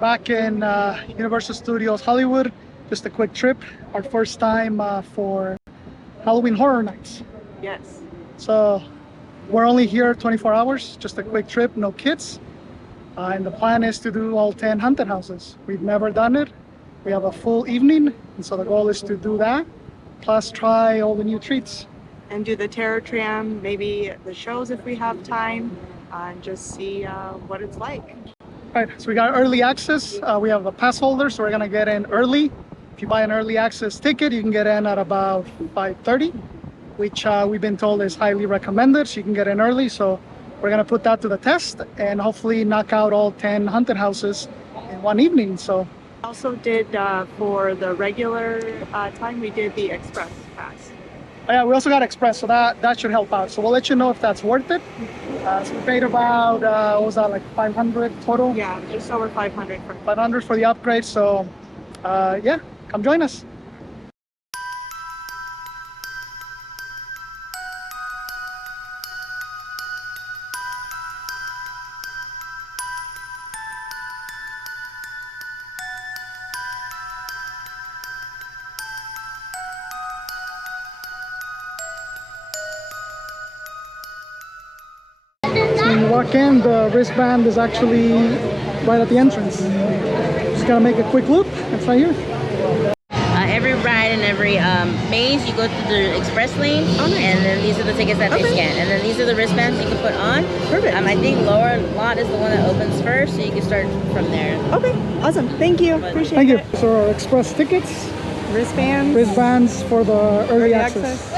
back in Universal Studios Hollywood. Just a quick trip. Our first time for Halloween Horror Nights. Yes. So we're only here 24 hours, just a quick trip, no kids. And the plan is to do all 10 haunted houses. We've never done it. We have a full evening, and so the goal is to do that, plus try all the new treats. And do the terror tram, maybe the shows if we have time, and just see what it's like. Right, so we got early access. We have a pass holder, so we're gonna get in early. If you buy an early access ticket, you can get in at about 5:30, which we've been told is highly recommended, so you can get in early. So we're gonna put that to the test and hopefully knock out all 10 haunted houses in one evening. So Also did for the regular time, we did the express pass. yeah, we also got express, so that should help out. So we'll let you know if that's worth it. So we paid about what was that, like 500 total? Yeah, just over 500 for 500 for the upgrade. So yeah, come join us. When you walk in, the wristband is actually right at the entrance. Just gotta make a quick loop. It's right here. Every ride and every maze, you go through the express lane, and then these are the tickets that they scan, and then these are the wristbands you can put on. Perfect. I think lower lot is the one that opens first, so you can start from there. Okay, awesome. Thank you. Appreciate Thank you. it. So our express tickets, Wristbands. wristbands for the early access.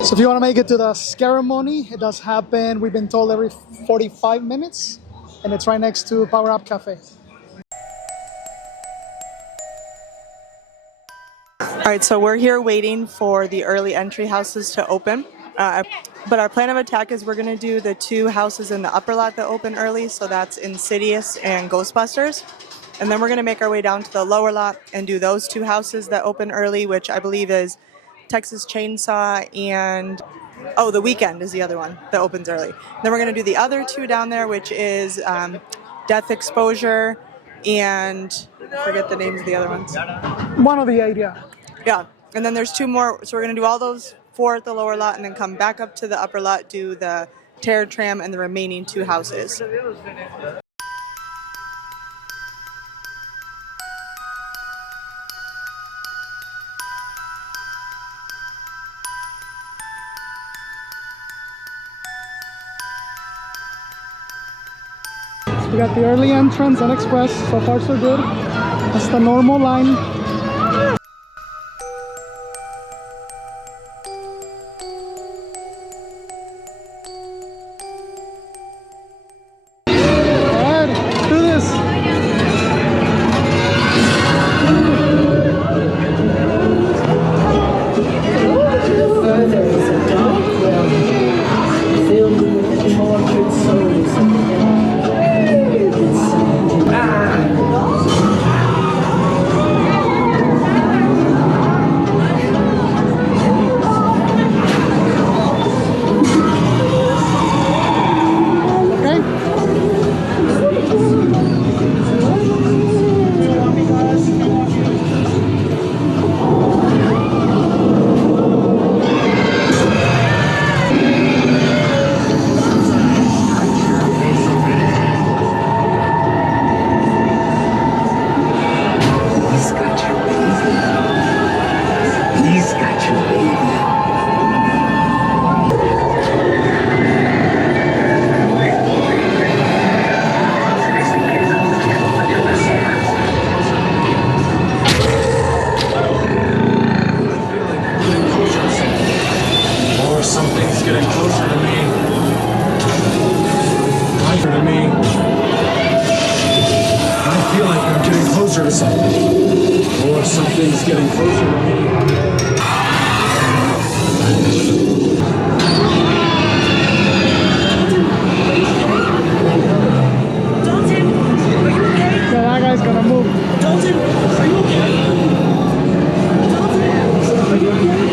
So if you want to make it to the ceremony, it does happen, we've been told, every 45 minutes, and it's right next to Power Up Cafe. All right, so we're here waiting for the early entry houses to open. But our plan of attack is we're going to do the two houses in the upper lot that open early. So that's Insidious and Ghostbusters. And then we're going to make our way down to the lower lot and do those two houses that open early, which I believe is Texas Chainsaw and, oh, The Weeknd is the other one that opens early. Then we're going to do the other two down there, which is Death Exposure and I forget the names of the other ones. One of the eight, yeah. Yeah, and then there's two more, so we're going to do all those four at the lower lot and then come back up to the upper lot, do the terror tram and the remaining two houses. We got the early entrance and express. So far so good. That's the normal line. Alright, let's do this. Something's getting closer to me. Closer to me. I feel like I'm getting closer to something. Or something's getting closer to me. Dalton, are you okay? Yeah, that guy's gonna move. Dalton, are you okay? Dalton, are you okay?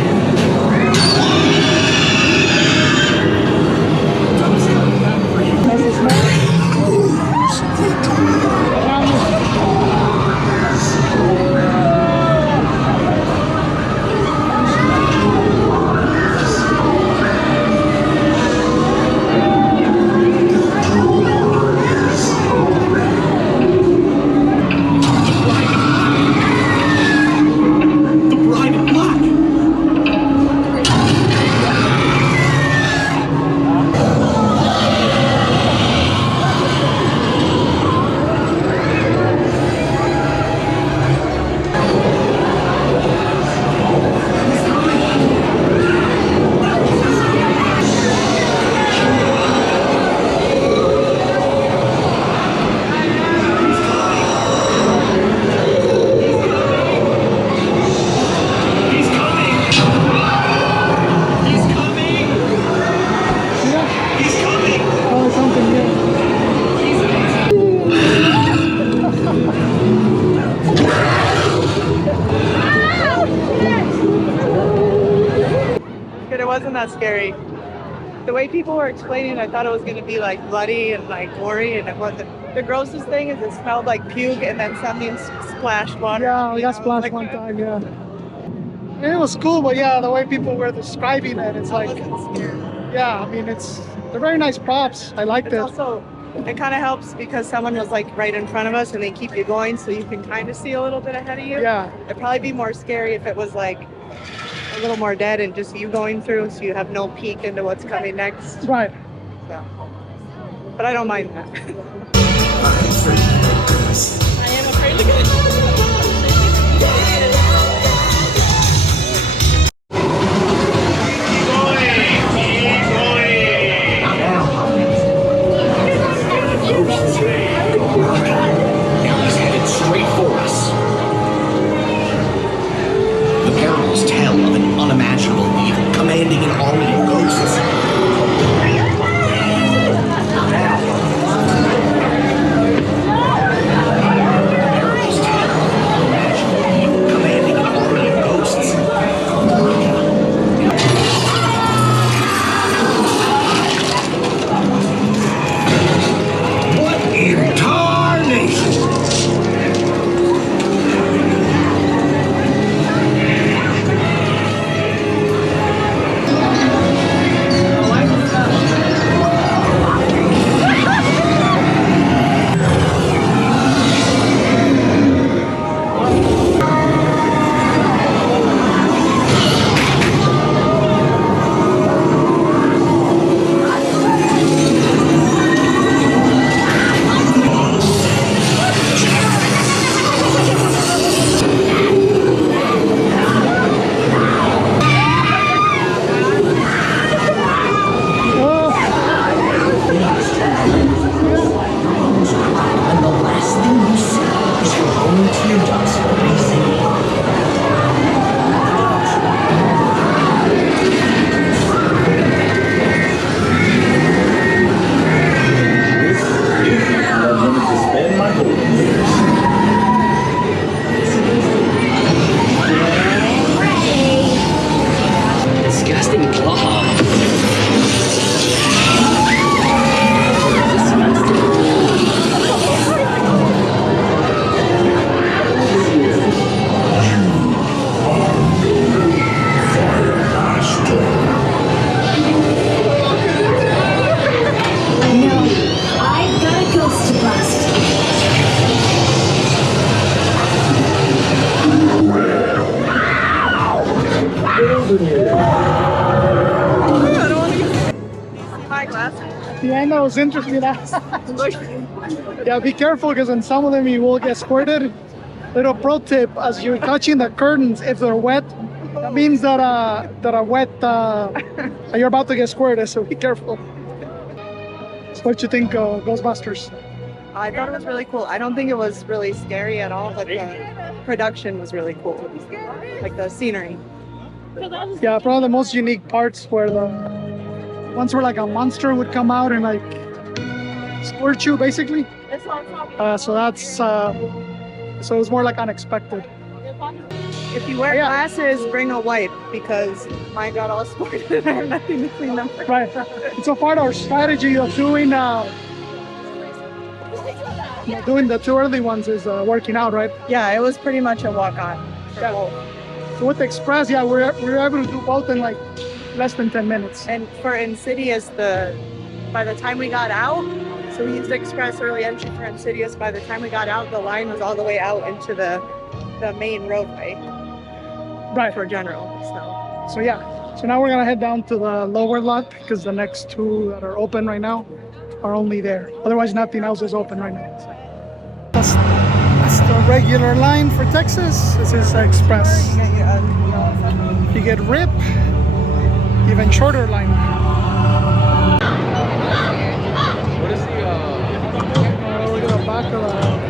wasn't that scary. The way people were explaining, I thought it was going to be like bloody and like gory, and it wasn't. The grossest thing is it smelled like puke, and then something splashed water. Yeah, we You got know, splashed like, one time, yeah. It was cool, but yeah, the way people were describing it, it's I like, wasn't scared. yeah, I mean, they're very nice props. I liked It's it. also, it kind of helps because someone was like right in front of us and they keep you going so you can kind of see a little bit ahead of you. Yeah, It'd probably be more scary if it was like a little more dead and just you going through so you have no peek into what's coming next. right. So. But I don't mind that. I am afraid to go. He's headed straight for us. The parables tell of an unimaginable evil commanding an army of ghosts. Parables tell of an unimaginable evil commanding an army of ghosts. What in tarnation? Oh, And the last thing you see is your own tear ducts racing. Disgusting claw. No, I've got a ghost to bust. My glasses. at the end, I was interested. Yeah, be careful because in some of them you will get squirted. Little pro tip: as you're touching the curtains, if they're wet, that means that you're about to get squirted. So be careful. So what you think, Ghostbusters? I thought it was really cool. I don't think it was really scary at all, but the production was really cool. Like the scenery. Yeah, probably the most unique parts were the ones where like a monster would come out and like squirt you, basically. So so it was more like unexpected. If you wear Yeah. glasses, bring a wipe because mine got all squirted and I have nothing to clean them. Right. And so far, our strategy of doing the two early ones is working out, right? Yeah, it was pretty much a walk-on. Yeah. So with the Express, yeah, we were able to do both in like less than 10 minutes. And for Insidious, by the time we got out, so we used Express early entry for Insidious. By the time we got out, the line was all the way out into the main roadway Right. for General. So yeah. So now we're gonna head down to the lower lot because the next two that are open right now are only there. Otherwise, nothing else is open right now. That's the regular line for Texas. This is Express. You get RIP, even shorter line. What is the Look at the back of the.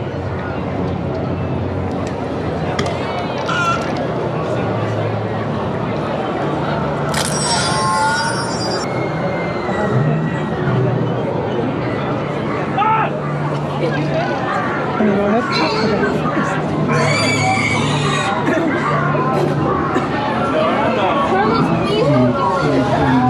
Can you go ahead? Okay.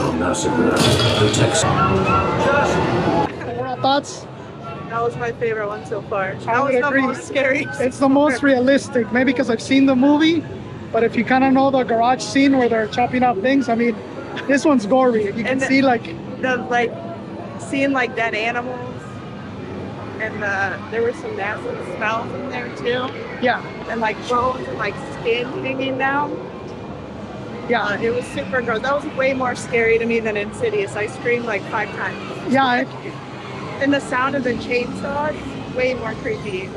wholesale massacre protects. Overall thoughts? That was my favorite one so far. I That would was the agree. most scary. It's the most realistic, maybe because I've seen the movie, but if you kind of know the garage scene where they're chopping up things, I mean, this one's gory. You can And see like, The like seeing like dead animals, and there were some nasty smells in there too, yeah, and like bones and like skin hanging down. yeah, It was super gross. That was way more scary to me than Insidious. I screamed like 5 times. yeah. And the sound of the chainsaws, way more creepy.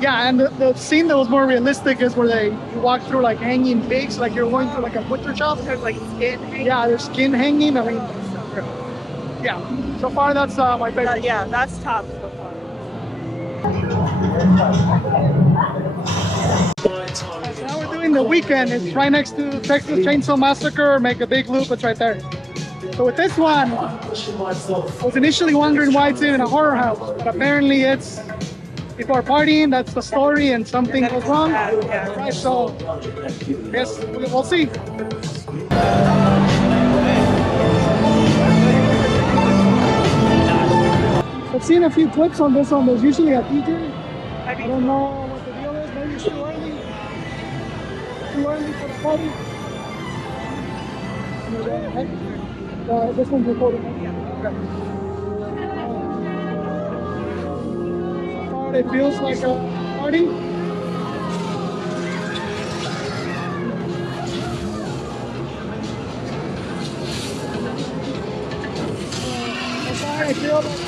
Yeah, and the scene that was more realistic is where you walk through like hanging pigs, like you're going through like a butcher shop. There's like skin hanging. Yeah, there's skin hanging. I mean, So gross. yeah. So far, that's my favorite. Yeah, that's top so far. So now we're doing the weekend. It's right next to Texas Chainsaw Massacre. Make a big loop. It's right there. So with this one, I was initially wondering why it's in a horror house, but apparently it's people are partying. That's the story, and something goes wrong. Yeah. Right. So yes, we'll see. I've seen a few clips on this one. There's usually a DJ. I don't know what the deal is. Maybe it's too early. Too early for the party. This one's recording. Okay. So far, it feels like a party. So far, I feel like.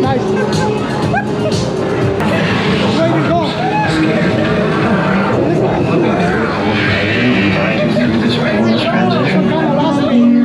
Nice. Where you go? Some kind of last name.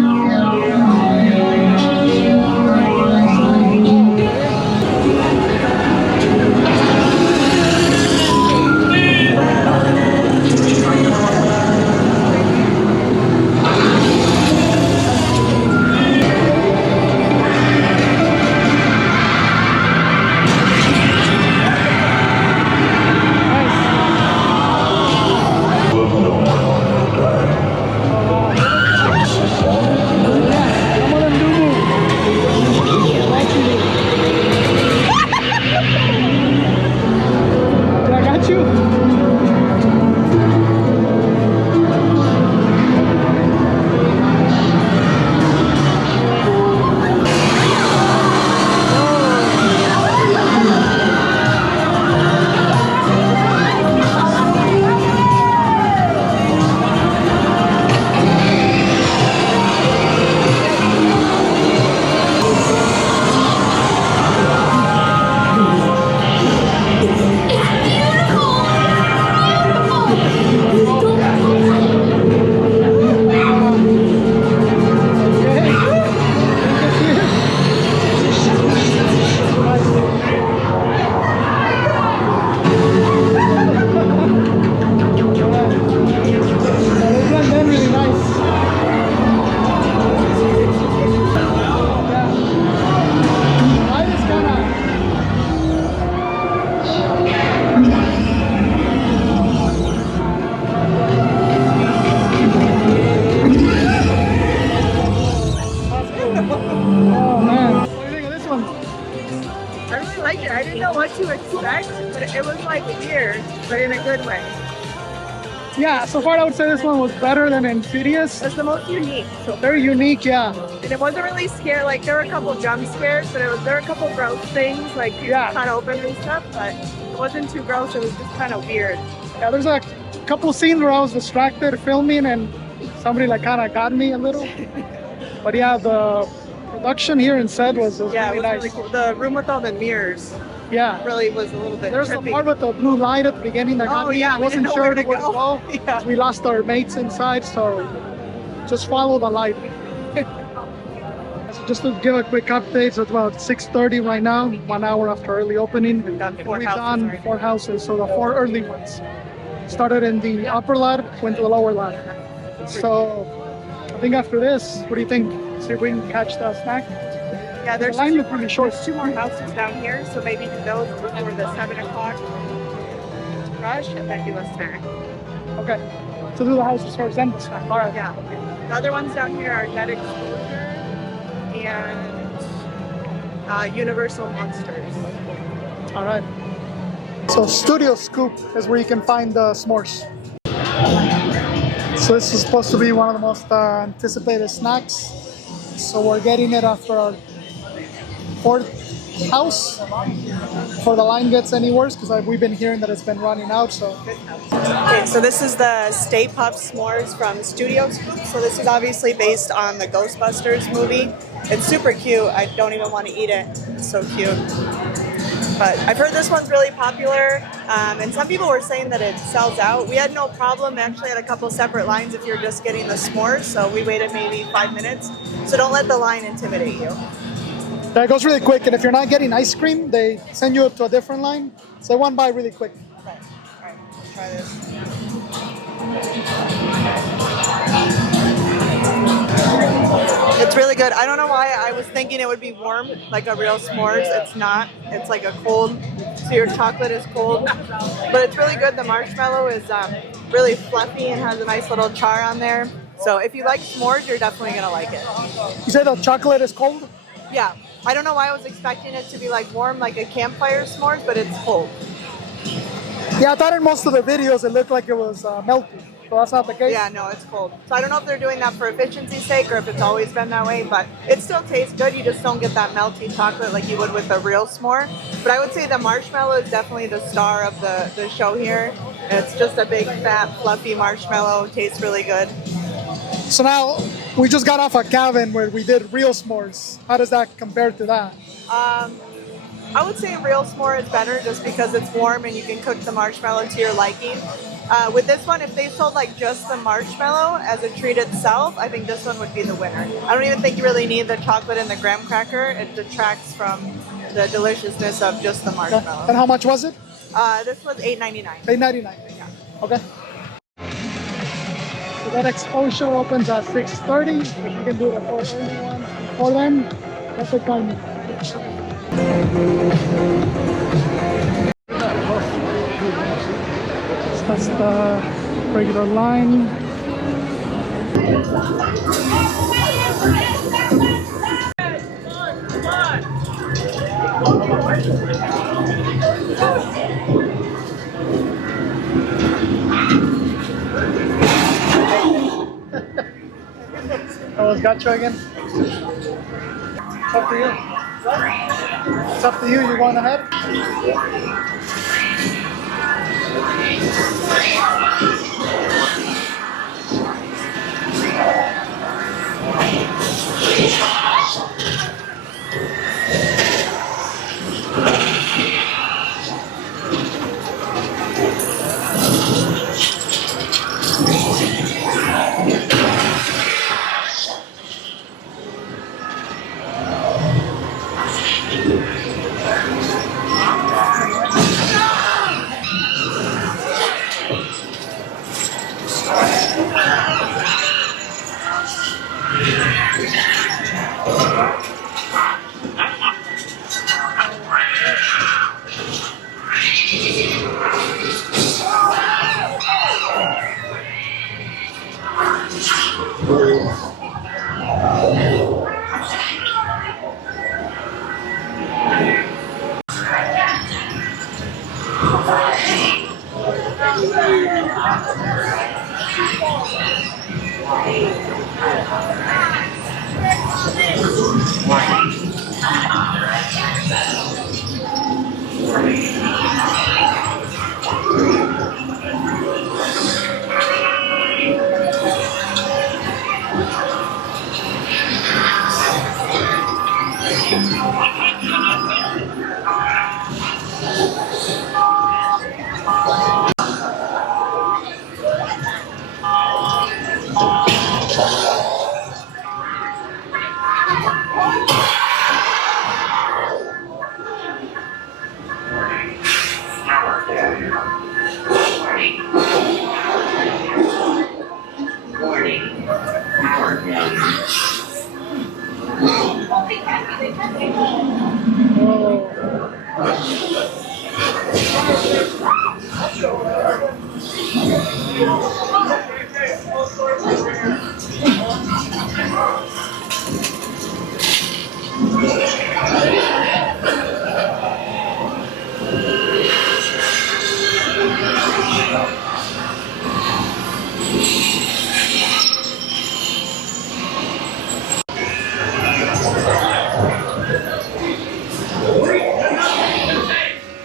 to expect, but it was like weird, but in a good way. Yeah, so far I would say this one was better than Insidious. It's the most unique. So Very unique, yeah. and it wasn't really scary. Like there were a couple jump scares, but there were a couple gross things, like people Yeah. cut open and stuff. But it wasn't too gross. It was just kind of weird. Yeah, there's a couple scenes where I was distracted filming and somebody like kind of got me a little. But yeah, the production here in set was Yeah, really it was nice. really cool. The room with all the mirrors Yeah. really was a little bit There's the trippy. part with the blue light at the beginning that got Oh me. yeah, I we wasn't didn't know sure where to where to go. go. Yeah. We lost our mates inside, so just follow the light. So just to give a quick update, so it's about 6:30 right now, 1 hour after early opening. We've done four We've houses done already. 4 houses, so the 4 early ones. Started in the upper lot, went to the lower lot. So I think after this, what do you think? See if we can catch the snack. Yeah, The there's line looked really short. there's 2 more houses down here, so maybe do those before the 7 o'clock rush and then do a snack. Okay. So do the houses first, then the snack. All right. Yeah. The other ones down here are Net Exposure and Universal Monsters. All right. So Studio Scoop is where you can find the s'mores. So this is supposed to be one of the most anticipated snacks. So we're getting it after our 4th house before the line gets any worse, because we've been hearing that it's been running out. So Okay, so this is the Stay Puft S'mores from Studio Scoop. So this is obviously based on the Ghostbusters movie. It's super cute. I don't even want to eat it. It's so cute. But I've heard this one's really popular, and some people were saying that it sells out. We had no problem. Actually had a couple separate lines if you're just getting the s'mores, so we waited maybe 5 minutes. So don't let the line intimidate you. that goes really quick. And if you're not getting ice cream, they send you up to a different line. So one by really quick. Okay. All right, let's try this. It's really good. I don't know why I was thinking it would be warm, like a real s'mores. It's not. It's like a cold, so your chocolate is cold. But it's really good. The marshmallow is really fluffy and has a nice little char on there. So if you like s'mores, you're definitely going to like it. You say the chocolate is cold? Yeah. I don't know why I was expecting it to be like warm, like a campfire s'mores, but it's cold. Yeah, I thought in most of the videos it looked like it was melty. So that's not the case? Yeah, no, it's cold. So I don't know if they're doing that for efficiency's sake or if it's always been that way, but it still tastes good. You just don't get that melty chocolate like you would with a real s'more. But I would say the marshmallow is definitely the star of the show here. It's just a big, fat, fluffy marshmallow. Tastes really good. So now we just got off a cabin where we did real s'mores. How does that compare to that? I would say real s'more is better just because it's warm and you can cook the marshmallow to your liking. With this one, if they sold like just the marshmallow as a treat itself, I think this one would be the winner. I don't even think you really need the chocolate and the graham cracker. It detracts from the deliciousness of just the marshmallow. And how much was it? This was $8.99. $8.99. Yeah. Okay. So that exposure opens at 6:30. If you can do the 4:30 one before then, that's the time. So that's the regular line. Oh, it's got you again? It's up to you. It's up to you. You going ahead?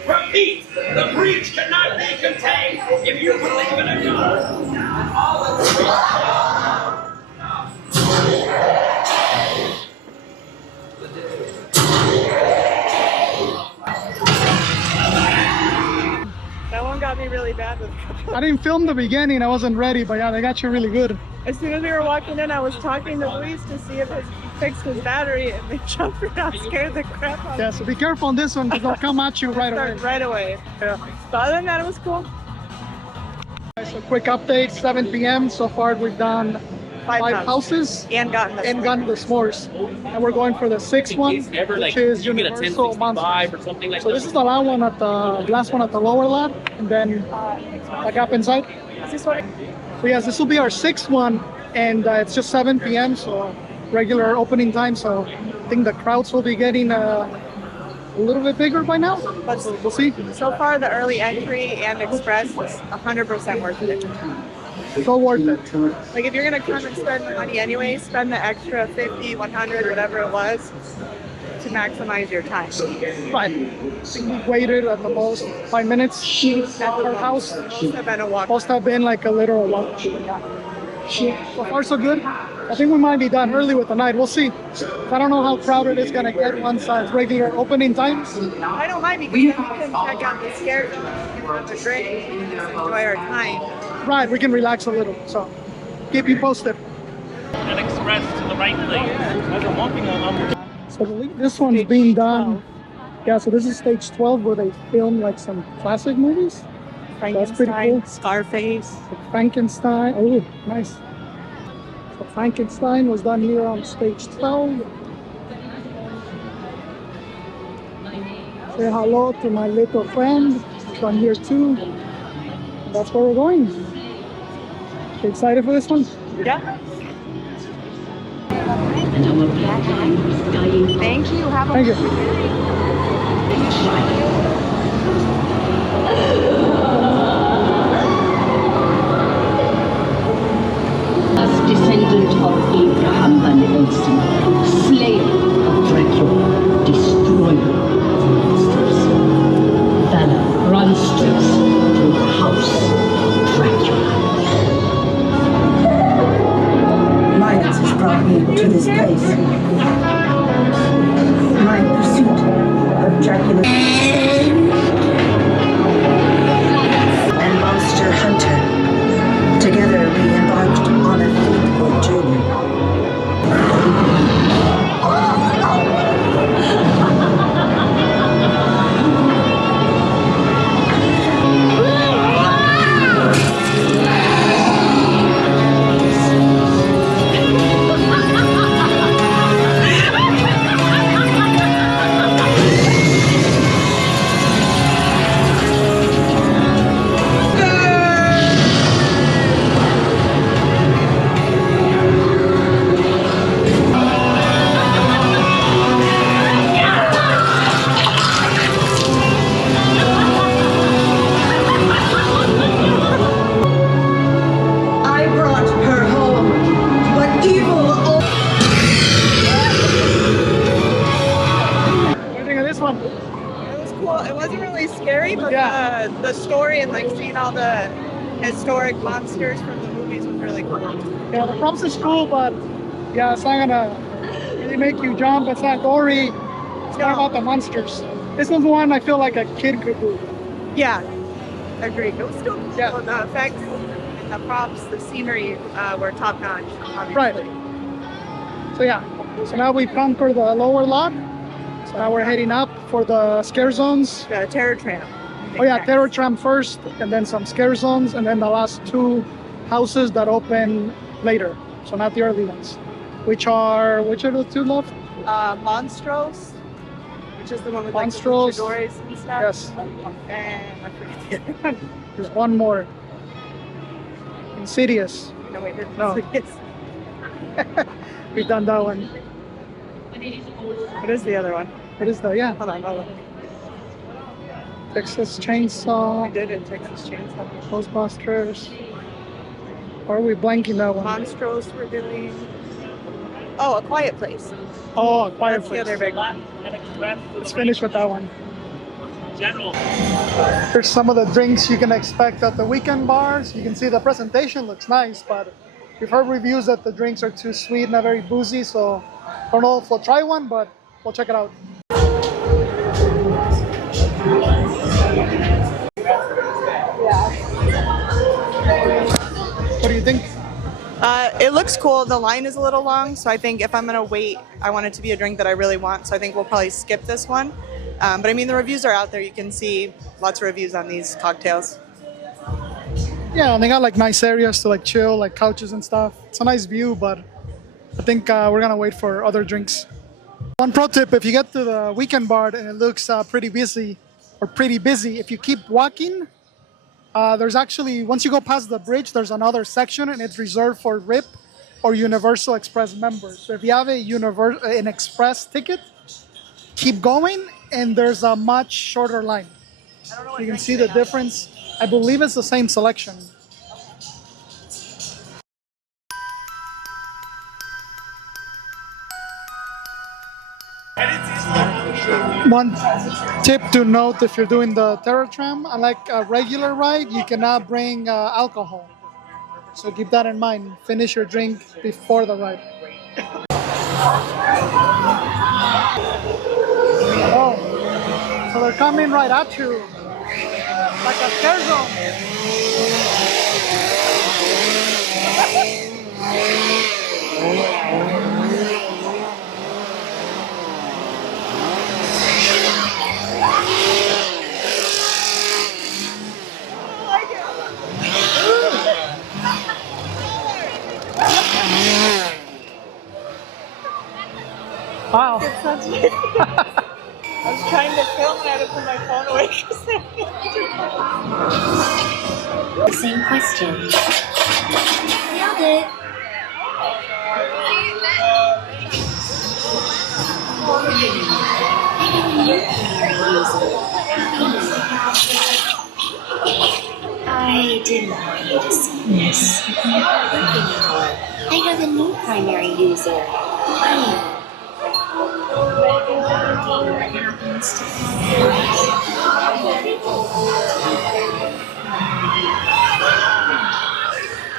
Repeat, the breach cannot be contained if you believe in a God. That one got me really bad with I didn't film the beginning. I wasn't ready, but yeah, they got you really good. As soon as we were walking in, I was talking to Luis to see if he fixed his battery, and they jumped around, scared the crap out of me. Yeah, so be careful on this one because they'll come at you right away. Right away. Yeah. But other than that, it was cool. So quick update, 7 p.m. So far we've done 5 houses And gotten the s'mores. And we're going for the 6th one, which is Universal Monsters. or something like So this is the last one at the lower lot, and then the gap inside. Is this what? So yes, this will be our 6th one, and it's just 7 p.m. so regular opening time. So I think the crowds will be getting a little bit bigger by now, but we'll see. So far, the early entry and express is 100% worth it. So worth it. Like if you're gonna come and spend the money anyway, spend the extra 50, 100, whatever it was, to maximize your time. Right. I think we waited at the most 5 minutes at our house. Must have been a walk. Must have been like a literal walk. So far so good. I think we might be done early with the night. We'll see. I don't know how crowded it's gonna get once it's regular opening times. I don't mind because then we can check out the scare zone, we can have a drink, we can just enjoy our time. Right, we can relax a little. So keep you posted. An express to the right place. As I'm walking on, So I believe this one's being done. Yeah, so this is stage 12 where they film like some classic movies. That's pretty cool. Scarface. Frankenstein. Oh, nice. So Frankenstein was done here on stage 12. Say hello to my little friend. He's done here too. That's where we're going. You excited for this one? Yeah. Thank you. Have a Thank you. Last descendant of Abraham Van Helsing, slayer of Dracula, destroyer of monsters. Valor runs streets through the house Dracula. Midas has brought me to this place. My pursuit of Dracula and Monster Hunter. Together we embarked on a fateful journey. I brought her home, but evil. What do you think of this one? It was cool. It wasn't really scary, but Yeah. the story and like seeing all the historic monsters from the movies was really cool. Yeah, the props is cool, but yeah, it's not gonna really make you jump. It's not gory. It's not about the monsters. This one's one I feel like a kid could do. Yeah, agreed. It was still cool. Yeah. The effects, and the props, the scenery were top notch. Obviously. Right. So yeah, so now we've conquered the lower lot. So now we're heading up for the scare zones. The terror tram. Oh yeah, terror tram first, and then some scare zones, and then the last 2 houses that open later. So not the early ones. which are the two left? Monstros, which is the one with Monstros. like the luchadores and stuff. Yes. And I forget the other one. There's one more. Insidious. No, wait, it's No. We've done that one. What is the other one? What is that? Yeah. Hold on. Texas Chainsaw. We did it, Texas Chainsaw. Ghostbusters. Or are we blanking that one? Monstros we're doing. Oh, A Quiet Place. Oh, A Quiet That's Place. the other big one. Let's finish with that one. General. Here's some of the drinks you can expect at the weekend bars. You can see the presentation looks nice, but we've heard reviews that the drinks are too sweet, not very boozy, so I don't know if we'll try one, but we'll check it out. What do you think? It looks cool. The line is a little long, so I think if I'm gonna wait, I want it to be a drink that I really want. So I think we'll probably skip this one. But I mean, the reviews are out there. You can see lots of reviews on these cocktails. Yeah, and they got like nice areas to like chill, like couches and stuff. It's a nice view, but I think we're gonna wait for other drinks. One pro tip: if you get to the weekend bar and it looks pretty busy, if you keep walking, there's actually, once you go past the bridge, there's another section and it's reserved for RIP or Universal Express members. So if you have an Express ticket, keep going, and there's a much shorter line. You can see the difference. I believe it's the same selection. One tip to note if you're doing the Terror Tram, unlike a regular ride, you cannot bring alcohol. So keep that in mind. Finish your drink before the ride. Oh, so they're coming right at you, like a scare zone. Wow. I was trying to film and I had to put my phone away because The same question. Nailed it. I didn't want you to see this. I have a new primary user. What happens to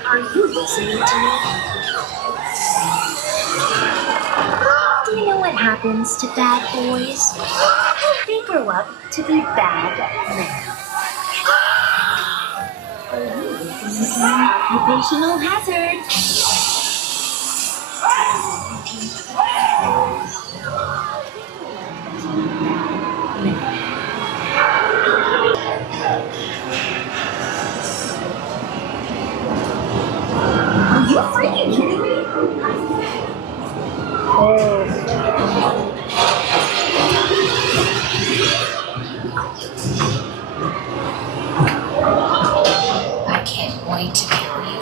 Are you listening to me? Do you know what happens to bad boys? They grow up to be bad men. Are you listening to me? Occupational hazard. Are you freaking kidding me? Oh. I can't wait to kill you.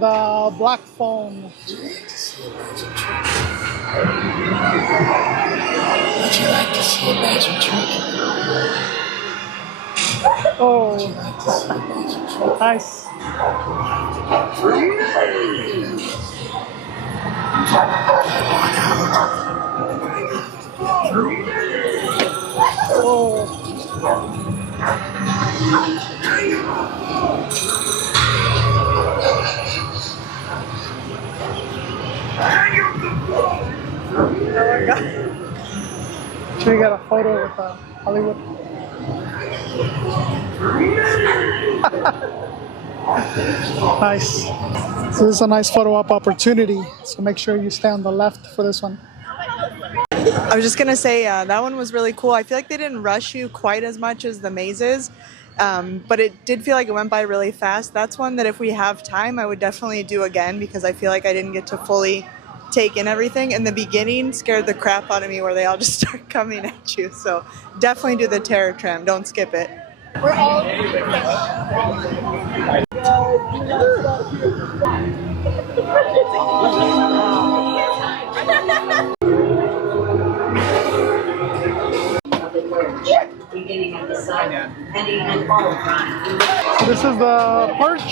The black phone. Would you like to see a magic trick? Oh, nice. Oh. Should we get a photo with Hollywood? Nice. So this is a nice photo op opportunity. So make sure you stay on the left for this one. I was just gonna say that one was really cool. I feel like they didn't rush you quite as much as the mazes. But it did feel like it went by really fast. That's one that if we have time, I would definitely do again because I feel like I didn't get to fully take in everything. And the beginning scared the crap out of me where they all just start coming at you. So definitely do the terror tram. Don't skip it. We're all. Beginning at the side, ending at all crime. This is the perch.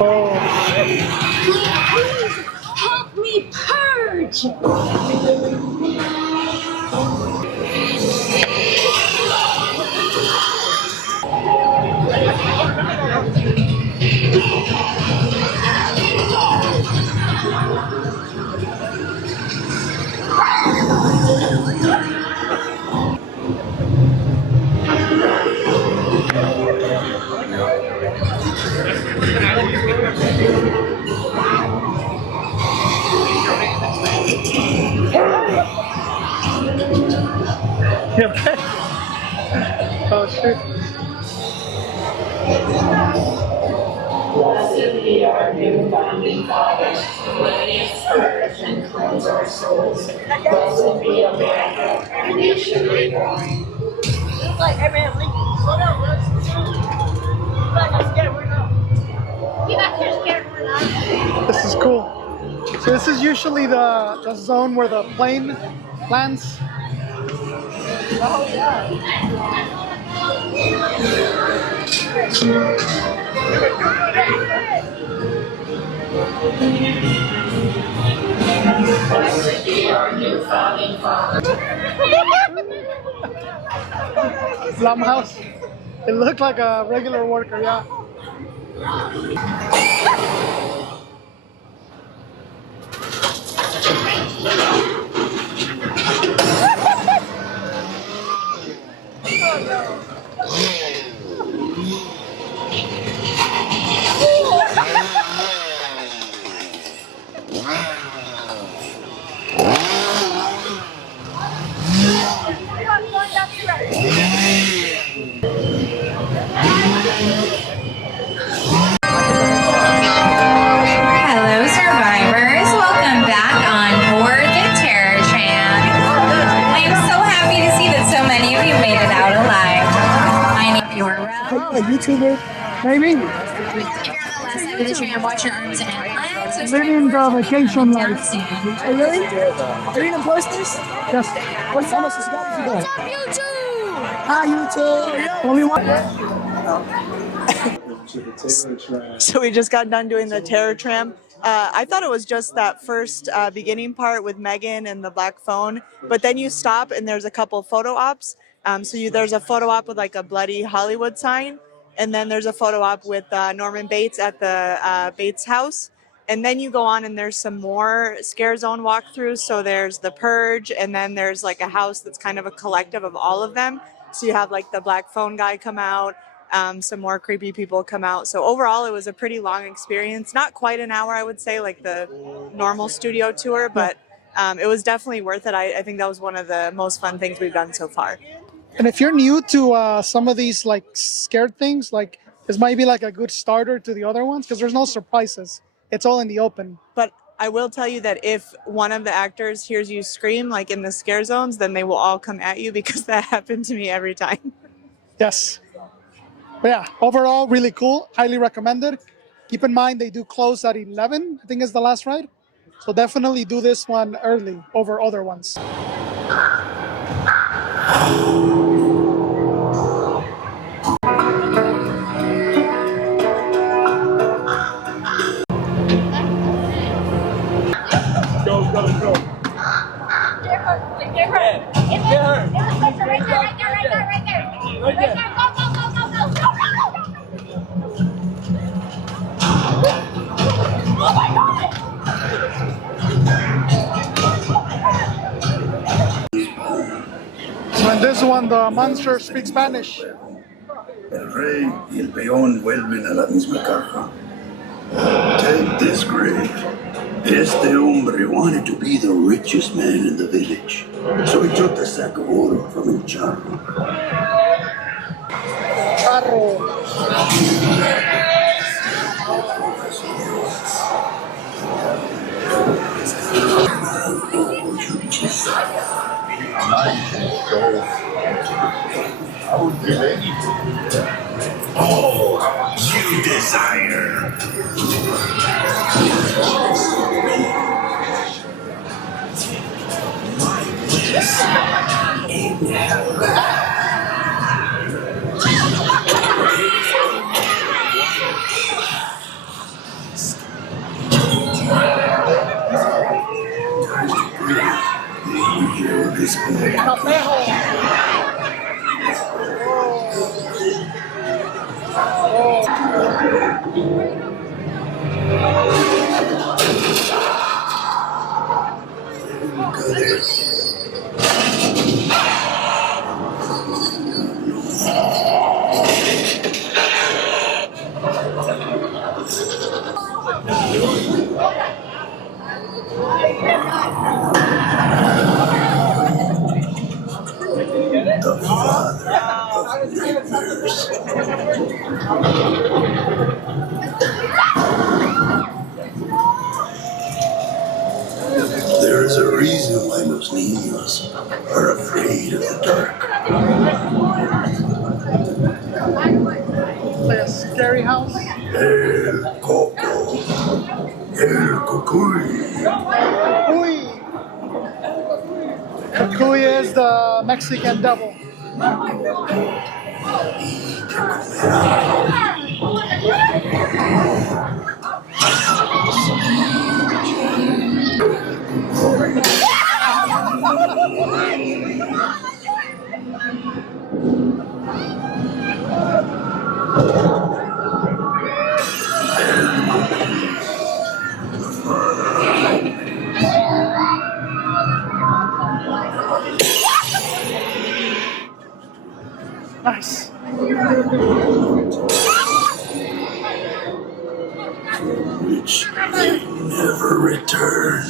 Oh. Help me purge! You okay? Oh shit. Blessed be our new founding fathers, let us purge and cleanse our souls. Blessed be America, our nation reborn. Like, hey man, Lee, slow down, bro. You're scared, we're not. You got here scared we're not. This is cool. So this is usually the zone where the plane lands. Oh, yeah. Blessed be our new founding fathers. Blumhouse. It looked like a regular worker, yeah. Hello, survivors. Welcome back on board the Terror Tram. I am so happy to see that so many of you made it out alive. I need your A YouTuber, maybe? If you're on the left side of the tram, watch your arms and legs. Living the vacation life. Oh, really? Are you gonna post this? Yes. What's how much subscribers you got? YouTube! Hi, YouTube! Only one. So we just got done doing the terror tram. I thought it was just that first beginning part with Megan and the black phone, but then you stop and there's a couple photo ops. There's a photo op with like a bloody Hollywood sign, and then there's a photo op with Norman Bates at the Bates house. And then you go on and there's some more scare zone walkthroughs. So there's the Purge, and then there's like a house that's kind of a collective of all of them. So you have like the black phone guy come out, some more creepy people come out. So overall, it was a pretty long experience. Not quite an hour, I would say, like the normal studio tour, but it was definitely worth it. I think that was one of the most fun things we've done so far. And if you're new to some of these like scared things, like this might be like a good starter to the other ones because there's no surprises. It's all in the open. But I will tell you that if one of the actors hears you scream like in the scare zones, then they will all come at you because that happened to me every time. Yes. But yeah, overall, really cool. Highly recommended. Keep in mind, they do close at 11, I think is the last ride. So definitely do this one early over other ones. So in this one, the monster speaks Spanish. El rey y el peón vuelven a la misma caja. Take this grave Este hombre wanted to be the richest man in the village, so he took the sack of oro from El Charro. All you desire. My bliss in hell. The father of nightmares. There is a reason why los niños are afraid of the dark. Like a scary house. El Coco. El Cucuy. Cucuy. Cucuy is the Mexican devil. Nice. Which they never return.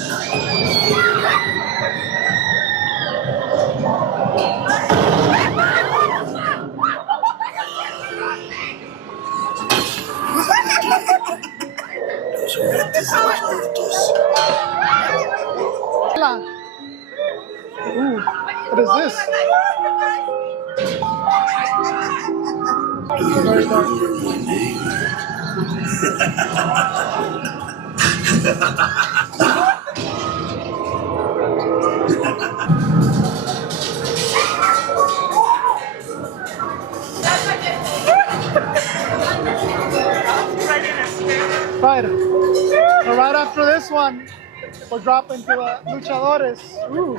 Los juguetes de los muertos. Ooh, what is this? Do you remember my name? Right. So right after this one, we're dropping to the luchadores. Ooh.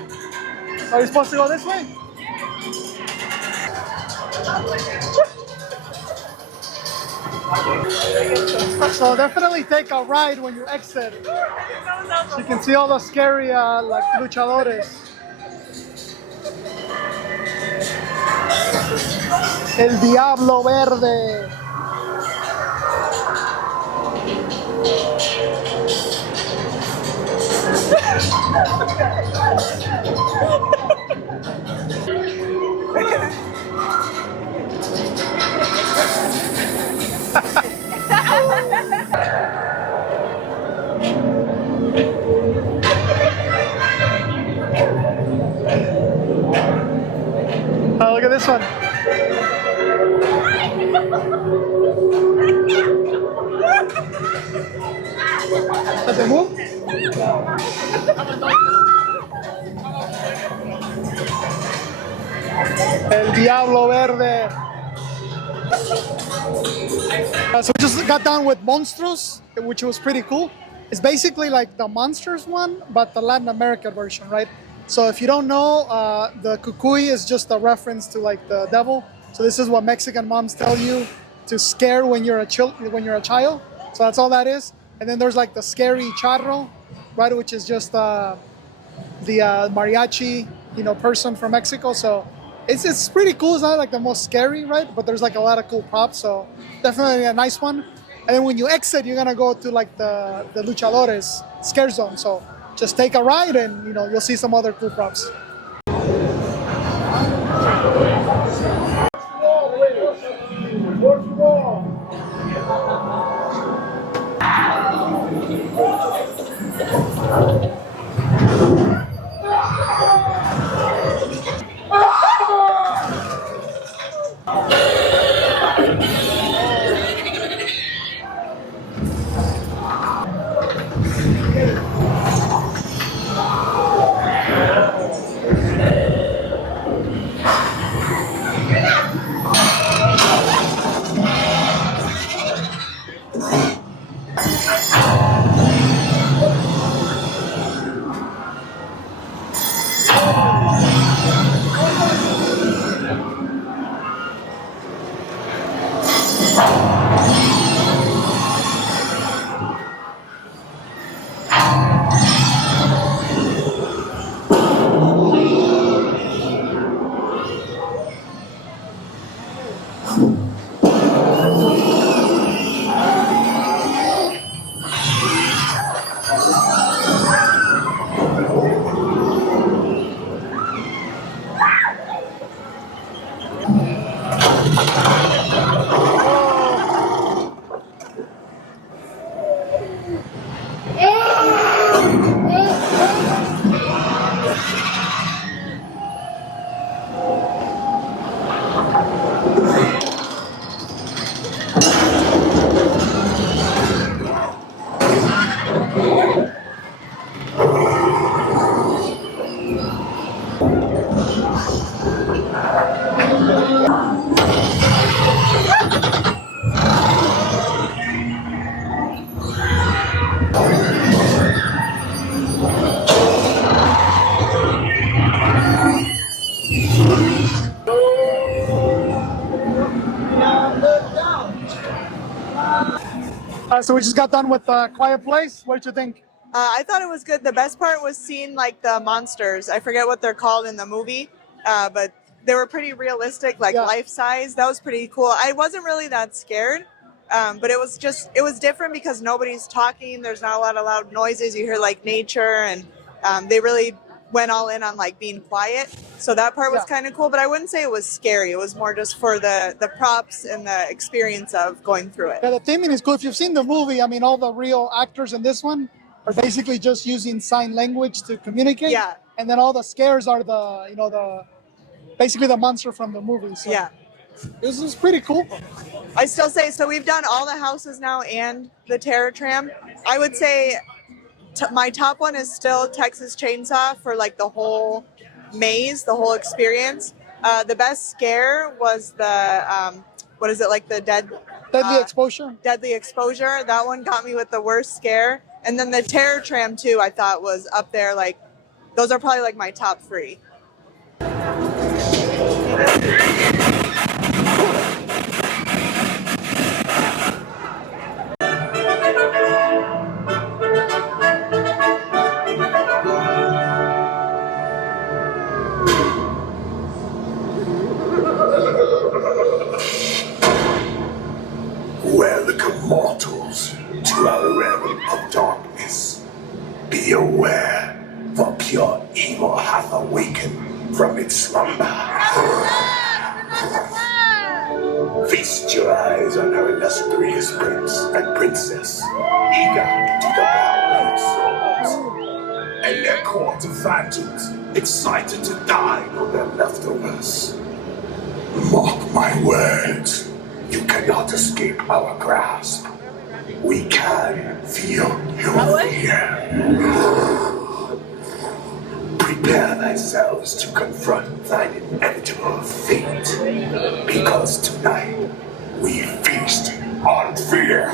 Are we supposed to go this way? So definitely take a ride when you exit. So you can see all the scary like luchadores. El Diablo Verde. Oh, look at this one. Does it move? El Diablo Verde. So we just got done with Monstros, which was pretty cool. It's basically like the Monsters one, but the Latin American version, right? So if you don't know, the cucuy is just a reference to like the devil. So this is what Mexican moms tell you to scare when you're a child. So that's all that is. And then there's like the scary charro, right, which is just the mariachi, person from Mexico. So it's pretty cool. It's not like the most scary, right? But there's like a lot of cool props. So definitely a nice one. And then when you exit, you're gonna go to like the luchadores. scare zone. So just take a ride, and you'll see some other cool props. So we just got done with Quiet Place. What did you think? I thought it was good. The best part was seeing like the monsters. I forget what they're called in the movie, but they were pretty realistic, like life size. That was pretty cool. I wasn't really that scared, but it was different because nobody's talking. There's not a lot of loud noises. You hear like nature, and they really went all in on like being quiet. So that part was kind of cool, but I wouldn't say it was scary. It was more just for the props and the experience of going through it. Yeah, the theming is cool. If you've seen the movie, I mean, all the real actors in this one are basically just using sign language to communicate. Yeah. And then all the scares are basically the monster from the movie. So yeah. This is pretty cool. I still say, so we've done all the houses now and the Terror Tram. I would say my top one is still Texas Chainsaw for like the whole maze, the whole experience. The best scare was the, what is it, like the Deadly Exposure? Deadly Exposure. That one got me with the worst scare. And then the Terror Tram too, I thought was up there. Like, those are probably like my top 3. Welcome, mortals, to our realm of darkness. Be aware, for pure evil hath awakened from its slumber. Feast your eyes on our illustrious prince and princess, eager to devour our souls, and their court of phantoms, excited to dine on their leftovers. Mark my words. You cannot escape our grasp. We can feel your fear. Prepare thyselves to confront thine inevitable fate, because tonight we feast on fear.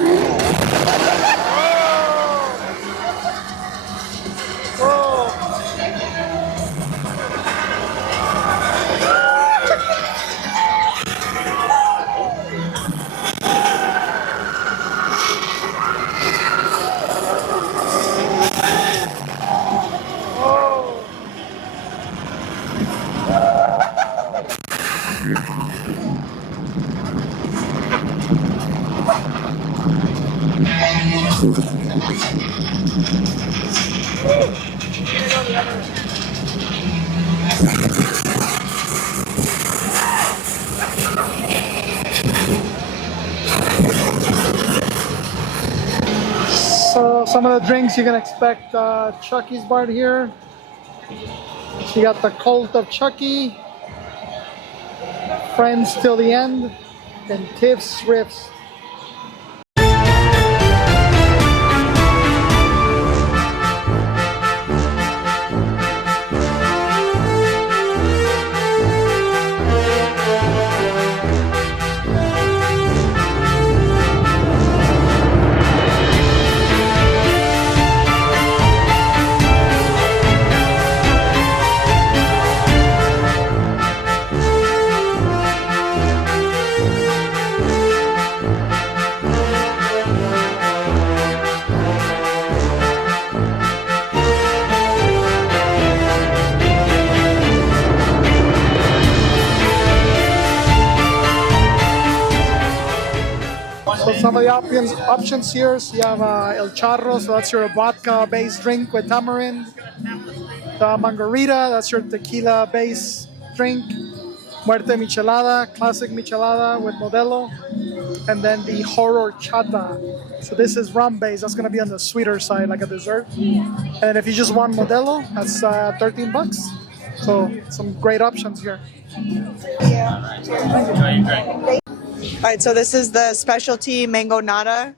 So some of the drinks you can expect Chucky's bar here. So you got the Cult of Chucky, Friends Till the End, and Tiff's Riffs. So some of the options here, so you have El Charro, so that's your vodka-based drink with tamarind. The Margarita, that's your tequila-based drink. Muerte Michelada, classic Michelada with Modelo. And then the Horror Chata. So this is rum-based, that's gonna be on the sweeter side, like a dessert. And if you just want Modelo, that's 13 bucks. So some great options here. All right, so this is the specialty mango nata.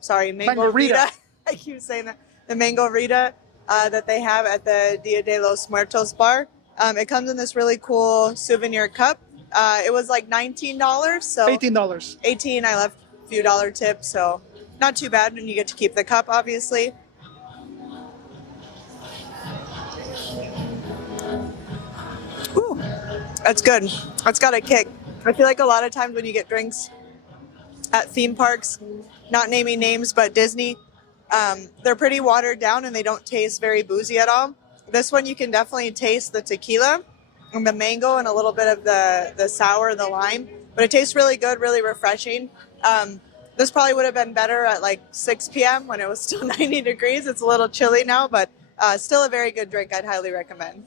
Sorry, mango rita. I keep saying that. The mango rita that they have at the Dia de los Muertos bar. It comes in this really cool souvenir cup. It was like $19, so $18. 18. I left a few dollar tip, so not too bad. And you get to keep the cup, obviously. Ooh, that's good. That's got a kick. I feel like a lot of times when you get drinks at theme parks, not naming names, but Disney, they're pretty watered down and they don't taste very boozy at all. This one you can definitely taste the tequila and the mango and a little bit of the sour, the lime, but it tastes really good, really refreshing. This probably would have been better at like 6 p.m. when it was still 90 degrees. It's a little chilly now, but still a very good drink. I'd highly recommend.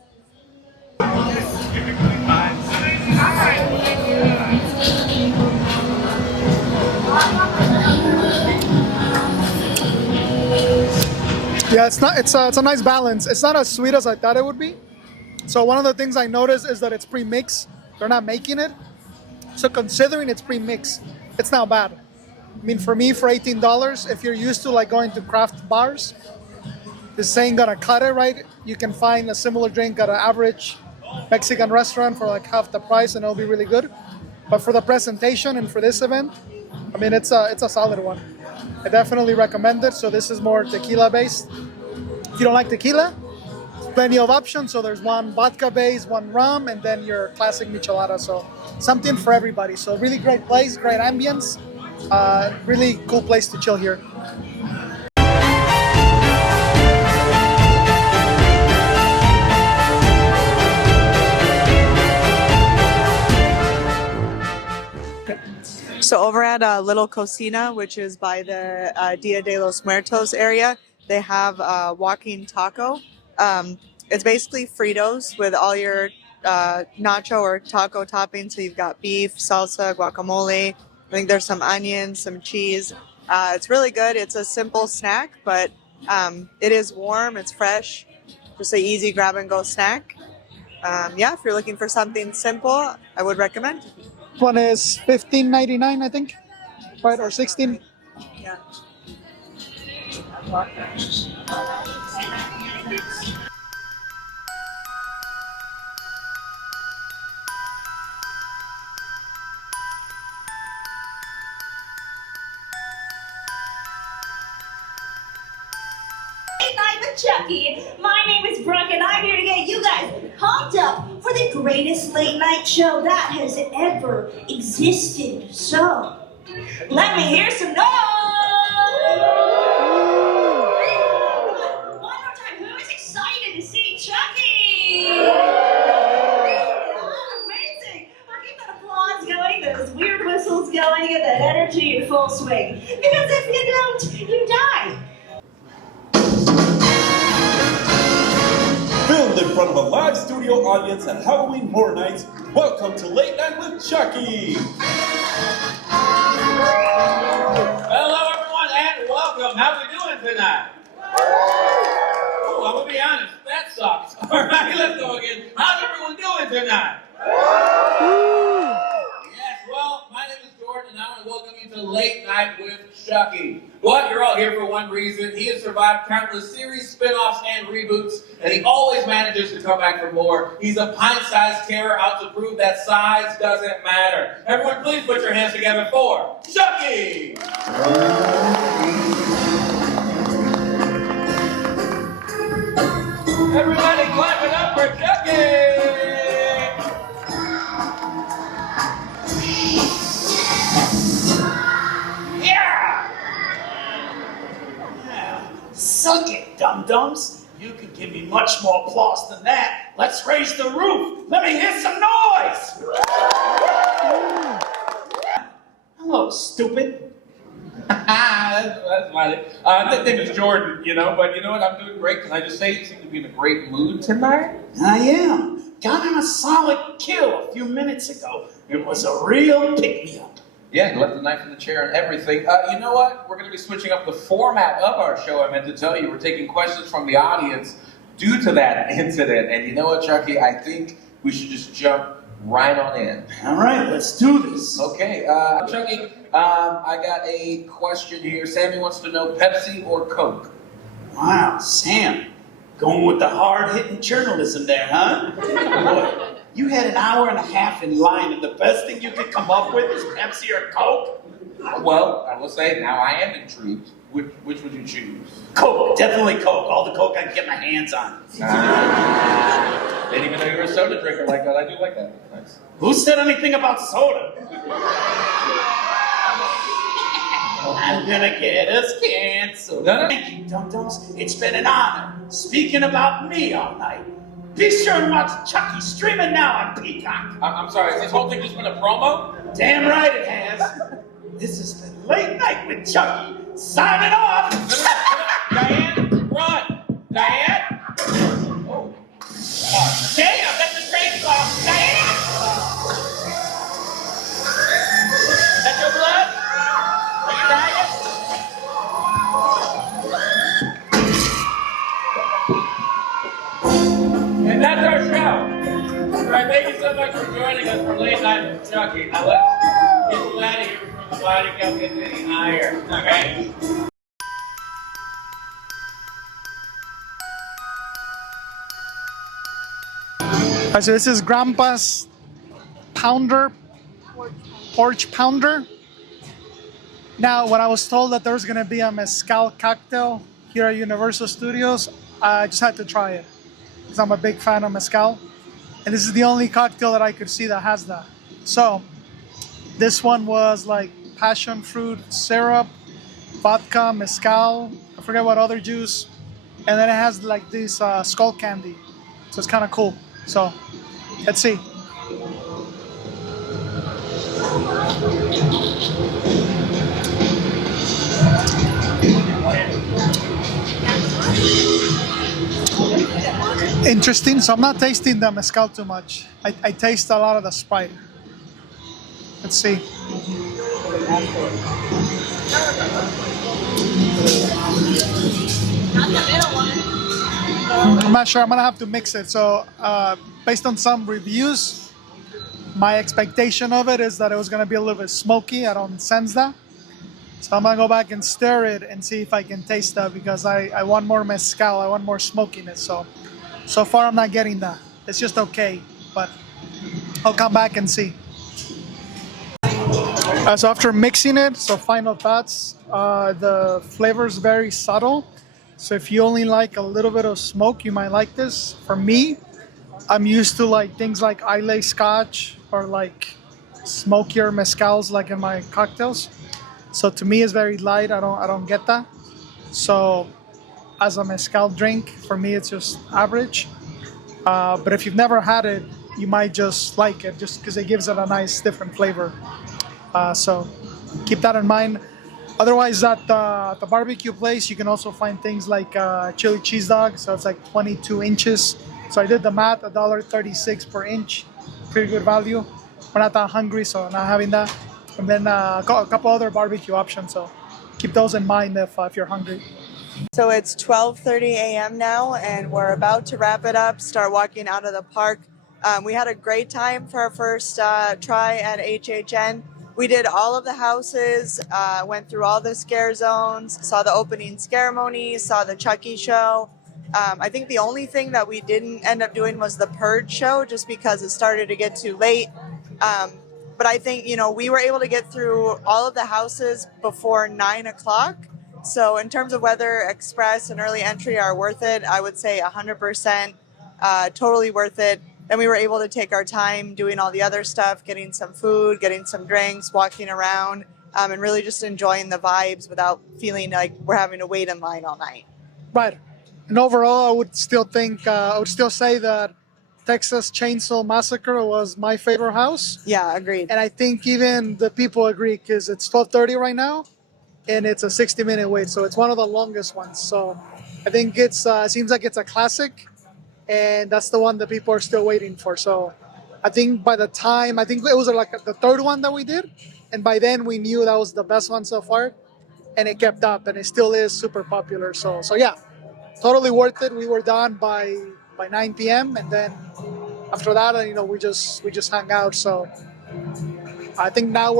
Yeah, it's a nice balance. It's not as sweet as I thought it would be. So one of the things I noticed is that it's pre-mixed. They're not making it. So considering it's pre-mixed, it's not bad. I mean, for me, for $18, if you're used to like going to craft bars, this ain't gonna cut it, right? You can find a similar drink at an average Mexican restaurant for like half the price and it'll be really good. But for the presentation and for this event, I mean, it's a solid one. I definitely recommend it. So this is more tequila based. If you don't like tequila, there's plenty of options. So there's one vodka based, one rum, and then your classic michelada. So something for everybody. So really great place, great ambience. Really cool place to chill here. So over at Little Cocina, which is by the Dia de los Muertos area, they have walking taco. It's basically Fritos with all your nacho or taco toppings. So you've got beef, salsa, guacamole. I think there's some onions, some cheese. It's really good. It's a simple snack, but it is warm. It's fresh. Just an easy grab and go snack. Yeah, if you're looking for something simple, I would recommend. This one is $15.99, I think, right, or 16. Yeah. Chucky. My name is Brooke and I'm here to get you guys pumped up for the greatest late night show that has ever existed. So, let me hear some noise! One more time, who is excited to see Chucky? Amazing! We'll keep that applause going, those weird whistles going, and that energy in full swing. Because if you don't, you die. in front of a live studio audience at Halloween Horror Nights, welcome to Late Night with Chucky! Hello everyone and welcome. How we doing tonight? Oh, I'm gonna be honest, that sucks. Alright, let's go again. How's everyone doing tonight? Yes, well, my name is Jordan and I want to welcome you to Late Night with Chucky. But you're all here for one reason. He has survived countless series, spin-offs, and reboots, and he always manages to come back for more. He's a pint-sized terror out to prove that size doesn't matter. Everyone, please put your hands together for Chucky! Everybody clap it up for Chucky! Suck it, dum-dums. You can give me much more applause than that. Let's raise the roof. Let me hear some noise. Hello, stupid. That's funny. That name is Jordan, you know, but you know what? I'm doing great because I just say you seem to be in a great mood tonight. I am. Got him a solid kill a few minutes ago. It was a real pick-me-up. Yeah, he left the knife in the chair and everything. You know what? We're going to be switching up the format of our show. I meant to tell you, we're taking questions from the audience due to that incident. And you know what, Chucky? I think we should just jump right on in. All right, let's do this. Okay, Chucky, I got a question here. Sammy wants to know Pepsi or Coke? Wow, Sam. Going with the hard-hitting journalism there, huh? Boy, you had an hour and a half in line, and the best thing you could come up with is Pepsi or Coke? Well, I will say, now I am intrigued. Which would you choose? Coke, definitely Coke. All the Coke I can get my hands on. Didn't even know you were a soda drinker like that. I do like that. Nice. Who said anything about soda? I'm gonna get us canceled. No. Thank you, dum-dums. It's been an honor speaking about me all night. Be sure and watch Chucky streaming now on Peacock. I'm sorry, has this whole thing just been a promo? Damn right it has. This has been Late Night with Chucky. Signing off. Diane, run. Diane? Oh. Damn, that's a train call. Diane! That's your blood? Are you dying? And that's our show. All right, thank you so much for joining us for Late Night with Chucky. Now let's get you out of here before the body count gets any higher. Okay? Alright, so this is Grandpa's porch pounder. Now, when I was told that there was gonna be a mezcal cocktail here at Universal Studios, I just had to try it because I'm a big fan of mezcal, and this is the only cocktail that I could see that has that. So, this one was like passion fruit syrup, vodka, mezcal, I forget what other juice, and then it has like this skull candy, so it's kind of cool. So, let's see. Interesting. So I'm not tasting the mezcal too much. I taste a lot of the Sprite. Let's see. I'm not sure. I'm gonna have to mix it. So based on some reviews, my expectation of it is that it was gonna be a little bit smoky. I don't sense that. So I'm gonna go back and stir it and see if I can taste that, because I want more mezcal. I want more smokiness. So far I'm not getting that. It's just okay, but I'll come back and see. So after mixing it, so final thoughts, the flavor is very subtle. So if you only like a little bit of smoke, you might like this. For me, I'm used to like things like Islay Scotch or like smokier mezcals like in my cocktails. So to me, it's very light. I don't get that. So as a mezcal drink, for me, it's just average. But if you've never had it, you might just like it just because it gives it a nice different flavor. So keep that in mind. Otherwise, at the barbecue place, you can also find things like chili cheese dog. So it's like 22 inches. So I did the math, $1.36 per inch, pretty good value. We're not that hungry, so not having that. And then a couple other barbecue options, so keep those in mind if you're hungry. So it's 12:30 a.m. now, and we're about to wrap it up, start walking out of the park. We had a great time for our first try at HHN. We did all of the houses, went through all the scare zones, saw the opening ceremony, saw the Chucky show. I think the only thing that we didn't end up doing was the Purge show, just because it started to get too late. But I think, we were able to get through all of the houses before 9 o'clock. So in terms of whether express and early entry are worth it, I would say 100%, totally worth it. Then we were able to take our time doing all the other stuff, getting some food, getting some drinks, walking around, and really just enjoying the vibes without feeling like we're having to wait in line all night. Right. And overall, I would still say that Texas Chainsaw Massacre was my favorite house. Yeah, agreed. And I think even the people agree, because it's 12:30 right now, and it's a 60-minute wait, so it's one of the longest ones. So I think it seems like it's a classic, and that's the one that people are still waiting for. So I think it was like the third one that we did, and by then we knew that was the best one so far, and it kept up, and it still is super popular. So yeah, totally worth it. We were done by 9 p.m. and then after that, we just hung out. So I think now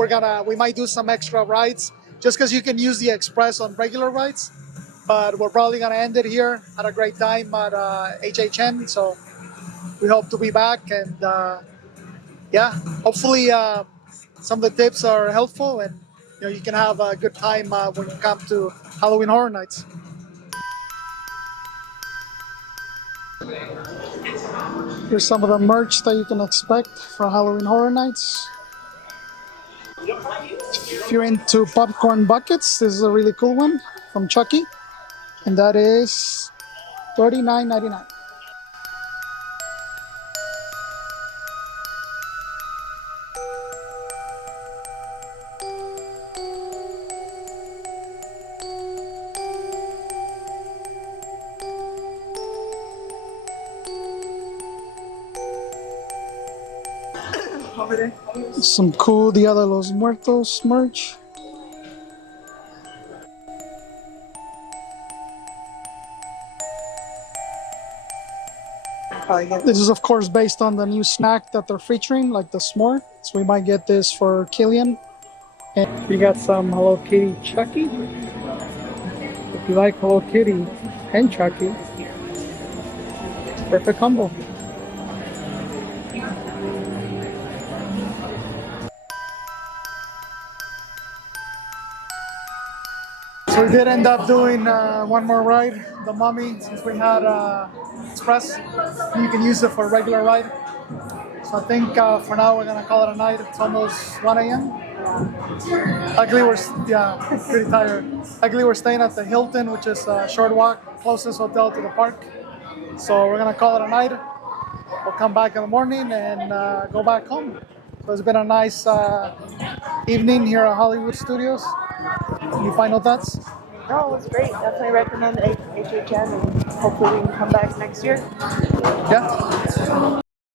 we might do some extra rides, just because you can use the Express on regular rides. But we're probably gonna end it here. Had a great time at HHN, so we hope to be back. And hopefully some of the tips are helpful, and you can have a good time when you come to Halloween Horror Nights. Here's some of the merch that you can expect for Halloween Horror Nights. If you're into popcorn buckets, this is a really cool one from Chucky, and that is $39.99. Over there. Some cool Dia de los Muertos merch. This is, of course, based on the new snack that they're featuring, like the s'more. So we might get this for Killian. And we got some Hello Kitty Chucky. If you like Hello Kitty and Chucky, perfect combo. So we did end up doing one more ride, the Mummy, since we had Express. You can use it for a regular ride. So I think for now we're gonna call it a night. It's almost 1 a.m. Luckily we're pretty tired. Luckily we're staying at the Hilton, which is a short walk, closest hotel to the park. So we're gonna call it a night. We'll come back in the morning and go back home. So it's been a nice evening here at Hollywood Studios. Any final thoughts? No, it was great. Definitely recommend HHN, and hopefully we can come back next year. Yeah.